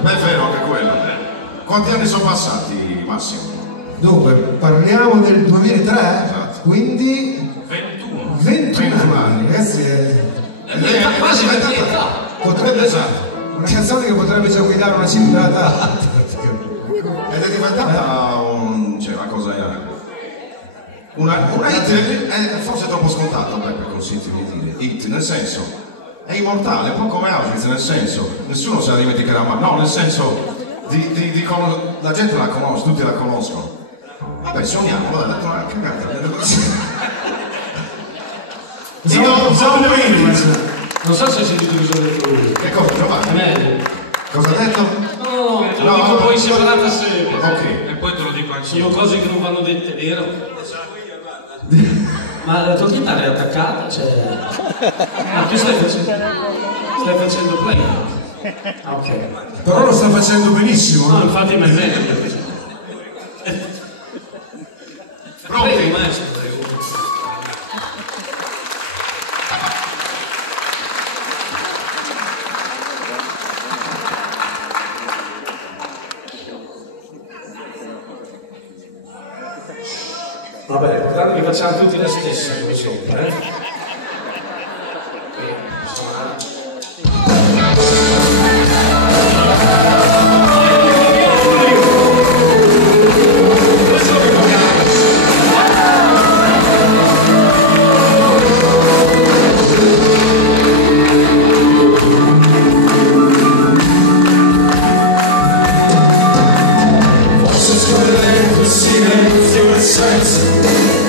Beh, è vero anche quello. Quanti anni sono passati, Massimo? Dunque, parliamo del 2003, esatto. Quindi 21 anni, ragazzi. Quasi metà. Potrebbe, esatto. Una canzone che potrebbe già guidare una città. Ed è diventata una cosa. Una hit è forse troppo scontato, Beppe, consentimi di dire. Hit, nel senso, è immortale, un po' come Auschwitz, nel senso, nessuno se la dimenticherà, ma no, nel senso, la gente la conosce, tutti la conoscono. Vabbè, suoniamo, ha detto una cagata. Non so se hai sentito cosa ha detto lui. Che cosa, Giovanni? È meglio. Cosa ha detto? No, te lo dico poi separata sempre. Ok. E poi te lo dico anche Sono cose che non vanno dette, vero? Ma la tua chitarra è attaccata, cioè... Ah, tu stai facendo play? Ok. Però lo sta facendo benissimo. No, infatti mi è meglio. Prego, maestro, prego. Vabbè, guardate che facciamo tutti la stessa come sopra,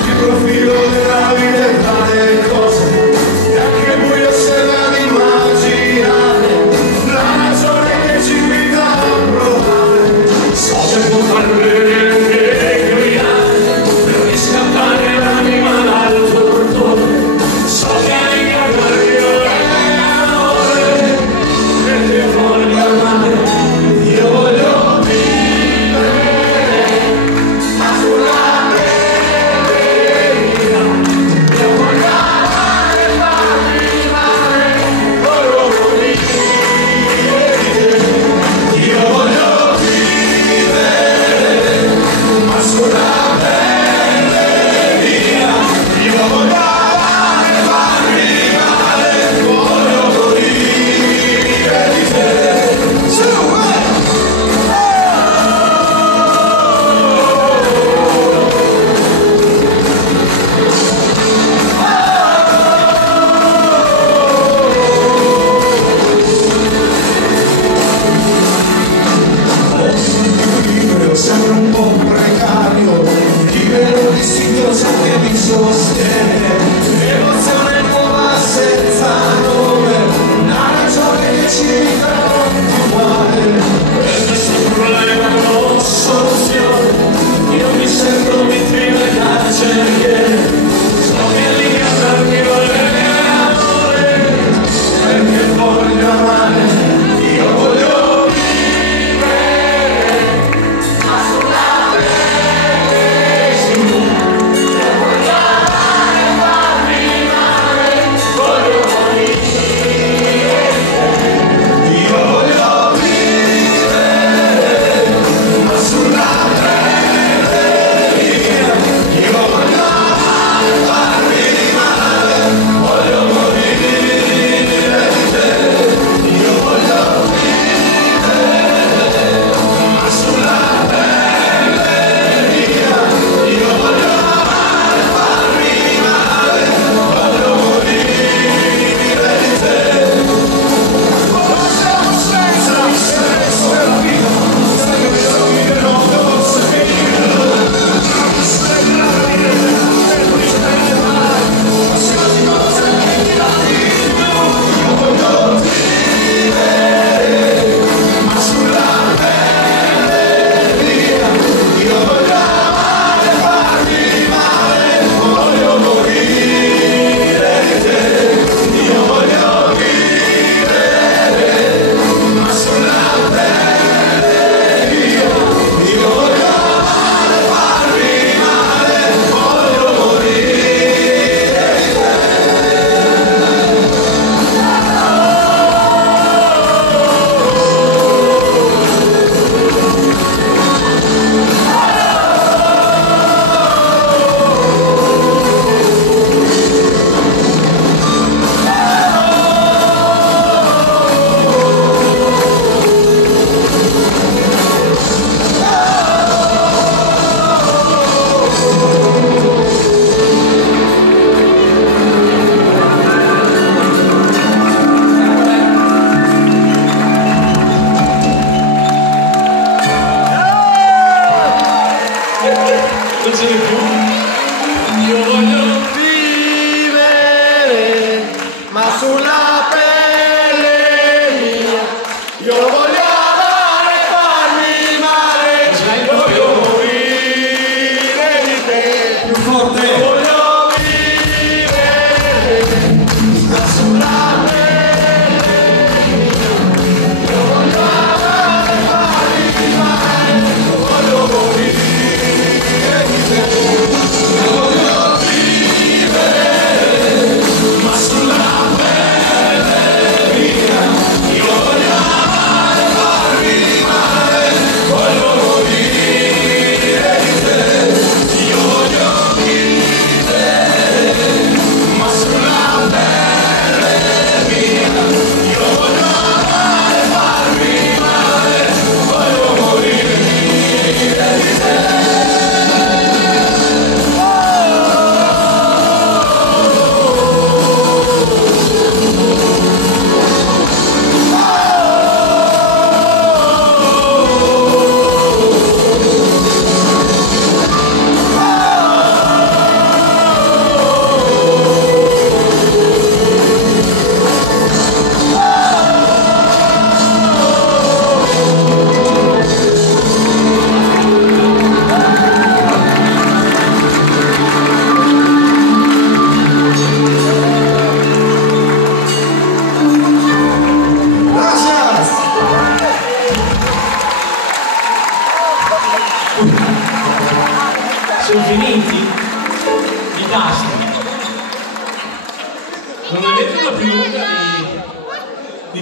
Il profilo della vita è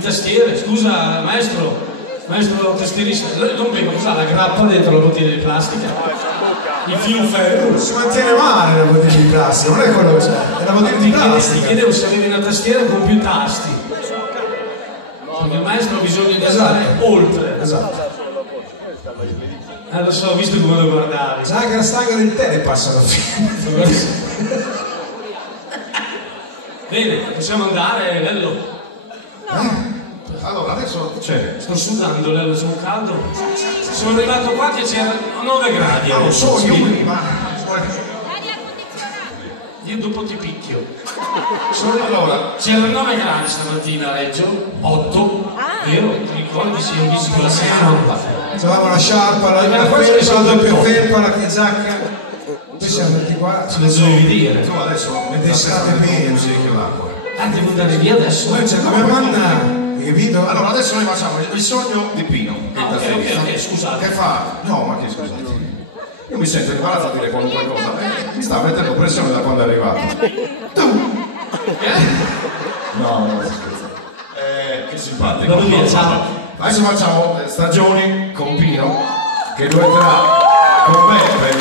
tastiere, scusa maestro tastierista, non vedo cos'ha la grappa dentro la bottiglia di plastica? Il filo ferro? Si mantiene male la bottiglia di plastica, non è quello che c'è, è la bottiglia di Ti plastica. chiedevo se avevi una tastiera con più tasti. Perché il maestro ha bisogno di andare oltre. Esatto. Lo so, ho visto come lo guardavi. C'è anche la stanga del tele passa alla fine. Bene, possiamo andare, Lello. Allora, adesso c'è. Sto sudando, Lello, sono caldo. Sono arrivato qua che c'era 9 gradi. Lo so, io prima. Io dopo ti picchio. Allora, C'erano 9 gradi stamattina a Reggio, 8. Vero? Ti ricordi se io visto la sera? Avevamo la sciarpa, la doppia felpa, la giacca. Poi siamo venuti qua. Ce le dovevi dire. tu adesso D'estate bene. non sei che l'acqua. Devo andare via adesso. Noi c'è come manna, capito? Allora, adesso noi facciamo il sogno di Pino. Ok, scusate. Che fa? No, ma che scusate. Io mi sento imbarazzo a dire qualunque cosa. Mi sta mettendo pressione da quando è arrivato. Tu! No, scherzo. Che simpatico. Vado via, ciao. Adesso facciamo stagioni con Pino che duetterà con me per